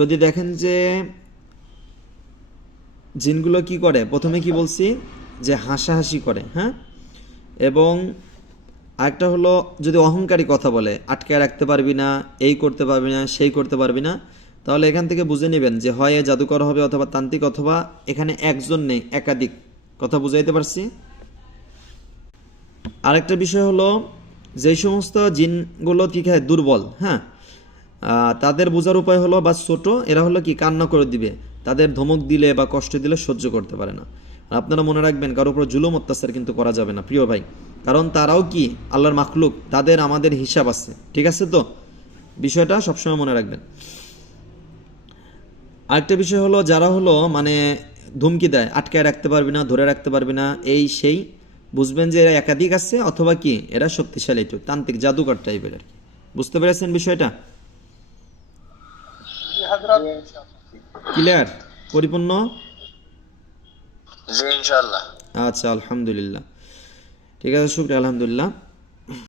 যদি দেখেন যে জিনগুলো কি করে, প্রথমে কি বলছি যে হাসাহাসি করে, হ্যাঁ, এবং আরেকটা হলো যদি অহংকারী কথা বলে, আটকায় রাখতে পারবি না, এই করতে পারবি না, সেই করতে পারবি না, তাহলে এখান থেকে বুঝে নেবেন যে হয় জাদুকর হবে অথবা তান্ত্রিক, অথবা এখানে একজন নেই, একাধিক। কথা বুঝাইতে পারছি? আরেকটা বিষয় হলো যেই সমস্ত জিনগুলো ঠিক হয় দুর্বল, হ্যাঁ, তাদের বোঝার উপায় হলো বা ছোট, এরা হলো কি কান্না করে দিবে, তাদের ধমক দিলে বা কষ্ট দিলে সহ্য করতে পারে না। আর আপনারা মনে রাখবেন কারোর উপর জুলুম অত্যাচার কিন্তু করা যাবে না প্রিয় ভাই, কারণ তারাও কি আল্লাহর মাখলুক, তাদের আমাদের হিসাব আছে, ঠিক আছে? তো বিষয়টা সবসময় মনে রাখবেন। আরেকটা বিষয় হলো যারা হলো মানে ধুমকি দেয়, আটকায় রাখতে পারবি না, ধরে রাখতে পারবি না, এই সেই, বুঝবেন যে এরা একাধিক আছে, অথবা কি এরা শক্তিশালী একটু তান্ত্রিক জাদুকর টাইপের আর কি। বুঝতে পেরেছেন বিষয়টা? ক্লিয়ার? পরিপূর্ণ? জি ইনশাআল্লাহ। আচ্ছা, আলহামদুলিল্লাহ। ঠিক আছে, শুকরিয়া, আলহামদুলিল্লাহ।